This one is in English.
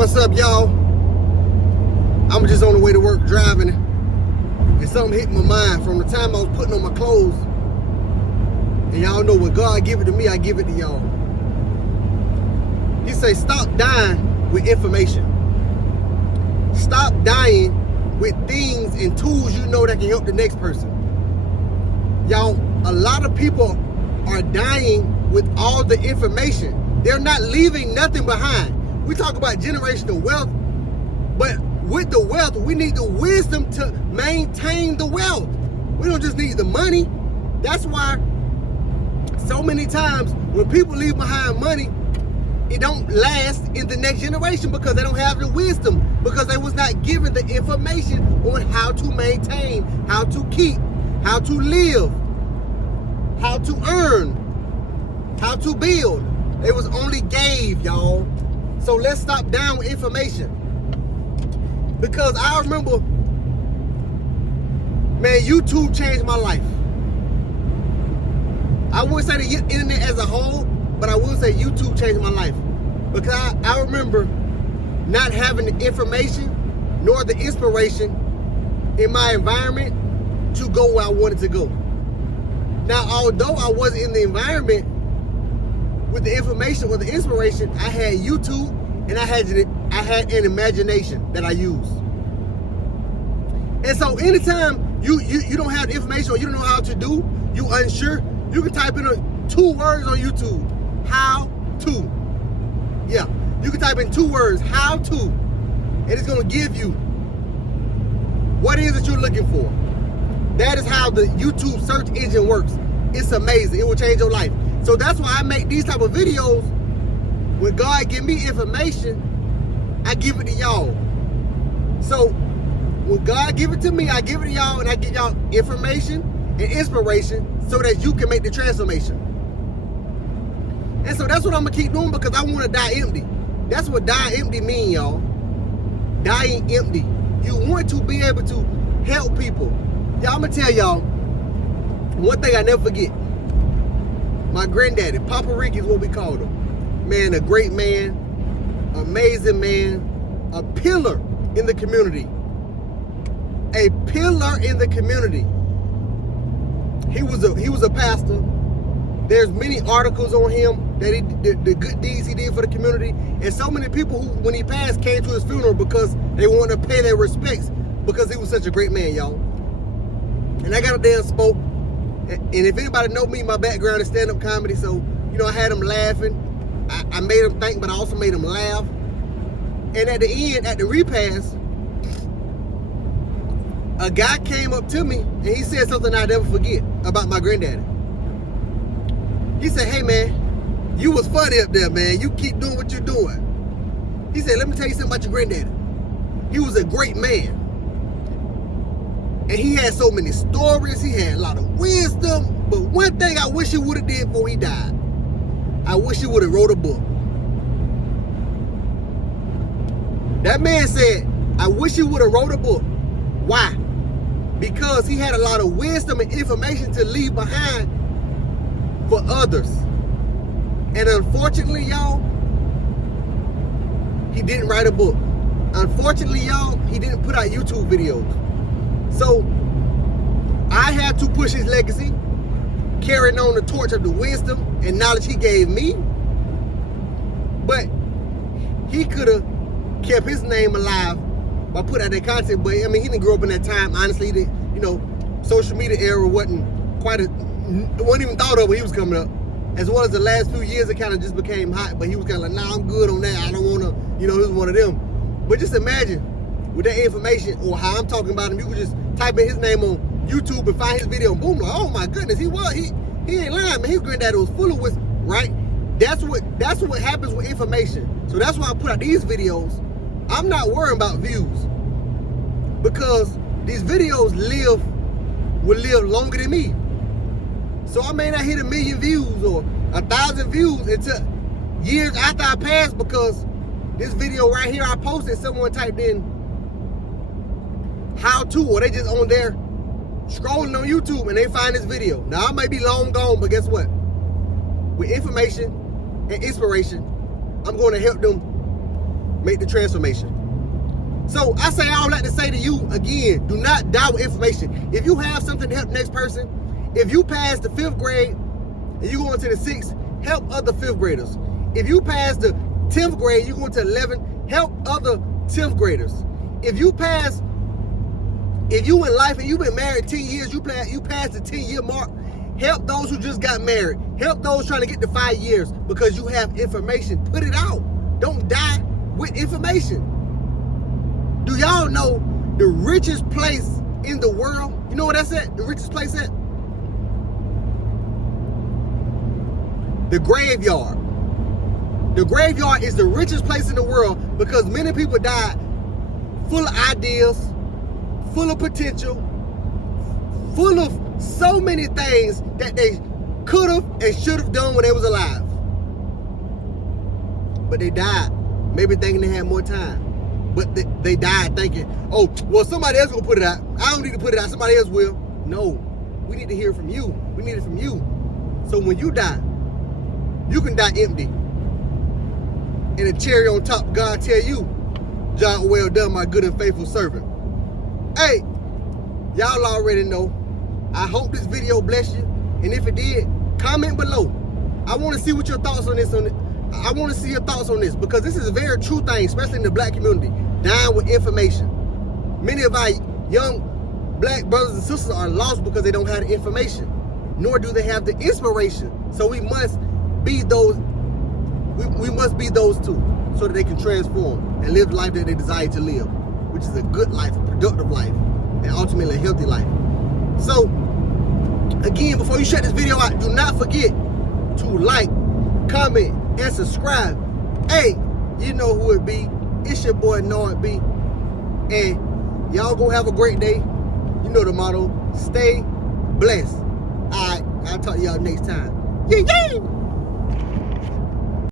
What's up, y'all? I'm just on the way to work driving, and something hit my mind from the time I was putting on my clothes. And y'all know when God give it to me, I give it to y'all. He say, stop dying with information. Stop dying with things and tools you know that can help the next person. Y'all, a lot of people are dying with all the information. They're not leaving nothing behind. We talk about generational wealth, but with the wealth, we need the wisdom to maintain the wealth. We don't just need the money. That's why so many times when people leave behind money, it don't last in the next generation because they don't have the wisdom, because they was not given the information on how to maintain, how to keep, how to live, how to earn, how to build. It was only gave, y'all. So let's stop down with information. Because I remember, man, YouTube changed my life. I wouldn't say the internet as a whole, but I will say YouTube changed my life. Because I remember not having the information nor the inspiration in my environment to go where I wanted to go. Now, although I wasn't in the environment with the information or the inspiration, I had YouTube and I had an imagination that I used. And so anytime you don't have the information or you don't know how to do, you unsure, you can type in 2 words on YouTube. How to. Yeah, you can type in 2 words, how to, and it's gonna give you what it is that you're looking for. That is how the YouTube search engine works. It's amazing. It will change your life. So that's why I make these type of videos. When God give me information, I give it to y'all. So when God give it to me, I give it to y'all, and I give y'all information and inspiration so that you can make the transformation. And so that's what I'm gonna keep doing, because I want to die empty. That's what die empty mean, y'all. Dying empty. You want to be able to help people. Y'all, I'm gonna tell y'all one thing I never forget. My granddaddy, Papa Ricky is what we called him. Man, a great man, amazing man, a pillar in the community. A pillar in the community. He was a pastor. There's many articles on him that he did, the good deeds he did for the community, and so many people who, when he passed, came to his funeral because they wanted to pay their respects because he was such a great man, y'all. And I got up there and spoke. And if anybody know me, my background is stand-up comedy, so, you know, I had them laughing. I made them think, but I also made them laugh. And at the end, at the repast, a guy came up to me, and he said something I'll never forget about my granddaddy. He said, hey, man, you was funny up there, man. You keep doing what you're doing. He said, let me tell you something about your granddaddy. He was a great man. And he had so many stories. He had a lot of wisdom. But one thing I wish he would have did before he died, I wish he would have wrote a book. That man said, I wish he would have wrote a book. Why? Because he had a lot of wisdom and information to leave behind for others. And unfortunately, y'all, he didn't write a book. Unfortunately, y'all, he didn't put out YouTube videos. So I had to push his legacy, carrying on the torch of the wisdom and knowledge he gave me. But he could have kept his name alive by putting out that content. But I mean, he didn't grow up in that time. Honestly, you know, social media era wasn't even thought of when he was coming up. As well as the last few years, it kind of just became hot. But he was kind of like, nah, I'm good on that. I don't want to, you know, he was one of them. But just imagine, with that information or how I'm talking about him, you could just type in his name on YouTube and find his video, and boom, like, oh my goodness, he ain't lying, man. His granddaddy was full of wisdom, right? That's what happens with information. So that's why I put out these videos. I'm not worrying about views, because these videos will live longer than me. So I may not hit 1 million views or 1,000 views until years after I pass, because this video right here I posted, someone typed in how to, or they just on there scrolling on YouTube and they find this video. Now I may be long gone, but guess what? With information and inspiration, I'm going to help them make the transformation. So I say, I would like to say to you again, do not die with information. If you have something to help the next person, if you pass the 5th grade and you go into the 6th, help other 5th graders. If you pass the 10th grade, you go into 11th, help other 10th graders. If you in life and you've been married 10 years, you passed the 10-year mark, help those who just got married. Help those trying to get to 5 years because you have information. Put it out. Don't die with information. Do y'all know the richest place in the world? You know what that's at? The richest place at? The graveyard. The graveyard is the richest place in the world because many people died full of ideas, full of potential, full of so many things that they could have and should have done when they was alive. But they died, maybe thinking they had more time. But they died thinking, oh, well, somebody else will put it out. I don't need to put it out. Somebody else will. No, we need to hear from you. We need it from you. So when you die, you can die empty. And a cherry on top, God tell you, John, well done, my good and faithful servant. Hey, y'all already know. I hope this video blessed you. And if it did, comment below. I want to see what your thoughts on this. I want to see your thoughts on this because this is a very true thing, especially in the black community. Dying with information. Many of our young black brothers and sisters are lost because they don't have the information, nor do they have the inspiration. So we must be those. We must be those two, so that they can transform and live the life that they desire to live, which is a good life, a productive life, and ultimately a healthy life. So, again, before you shut this video out, do not forget to like, comment, and subscribe. Hey, you know who it be. It's your boy Noah B. And y'all go have a great day. You know the motto. Stay blessed. Alright, I'll talk to y'all next time. Yeah, yeah.